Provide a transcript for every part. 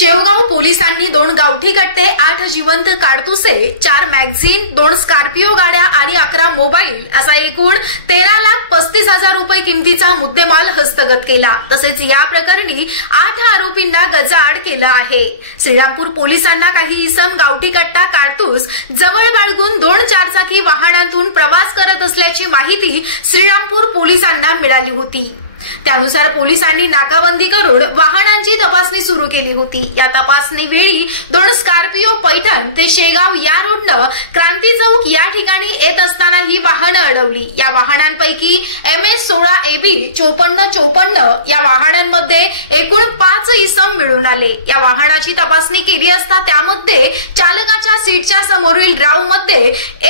शेवगाव पोलिसांनी 2 गावठी कट्टे, 8 जिवंत काडतुसे, 4 मॅगझिन, 2 स्कॉर्पिओ गाड्या आणि 11 मोबाईल असा एकूण 13,35,000 रुपये किमतीचा मुद्देमाल हस्तगत केला। तसेच या प्रकरणी 8 आरोपींना गजाआड केलं आहे। श्रीरामपूर पोलिसांना काही इसम गावठी कट्टा, काडतूस जवळ बाळगून 2 चारचाकी वाहनांतून प्रवास करत असल्याची माहिती श्रीरामपूर पोलिसांना मिळाली होती। त्यानुसार पोलिसांनी नाकाबंदी करून वाहनांची तपासणी सुरू केली होती। या तपासणी वेळी 2 स्कॉर्पिओ पैठण ते शेगाव या रोडनं क्रांती चौक या ठिकाणी येत असताना ही वाहनं अडवली। या वाहनांपैकी MS-16 AB 5454 या वाहनांमध्ये एकूण 5 इसम मिळून आले। या वाहनाची तपासणी केली असता त्यामध्ये चालकाच्या सीटच्या समोरील ड्राव मध्ये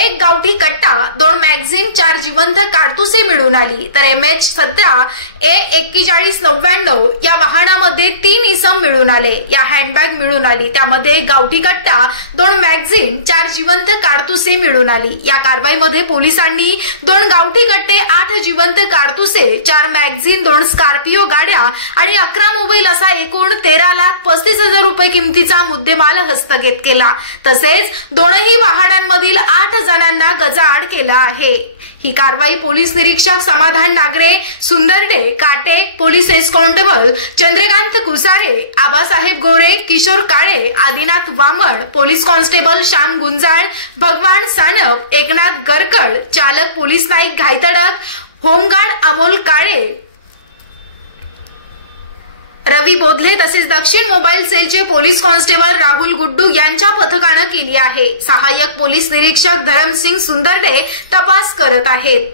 1 गावठी कट्टा, 2 मॅगझिन, 4 जिवंत काडतुसे मिळून आली। तर MH-17 A4199 या वाहनामध्ये 3 इसम मिळून आले। या हँडबॅग मिळून आली, त्यामध्ये गावठी कट्टा, 2 मॅगझिन, 4 जिवंत काडतुसे मिळून आली। या कारवाईमध्ये पोलिसांनी 2 गावठी कट्टे, 8 जिवंत काडतुसे, 4 मॅगझिन, 2 स्कॉर्पिओ गाड्या आणि 11 मोबाईल असा एकूण 13,35,000 रुपये किमतीचा मुद्देमाल हस्तगत केला। तसेच दोनही वाहनांमधील 8 जणांना गजाआड केला आहे। ही कारवाई पोलीस निरीक्षक समाधान Nagare, Sundarde, Kate, police head constable Chandrakant Kusare, Abasaheb Gore, Kishor Kale, Adinath Waman, police constable Shyam Gunjal, Bhagwan Sanap, Eknath Garkad, चालक पोलीस नाईक घायतडक, होमगार्ड अमोल काळे, रवी बोधले तसेच दक्षिण मोबाईल सेलचे पोलीस कॉन्स्टेबल राहुल गुड्डू यांच्या पथकाने केली आहे। सहाय्यक पोलीस निरीक्षक धरमसिंग सुंदरडे तपास करत आहेत।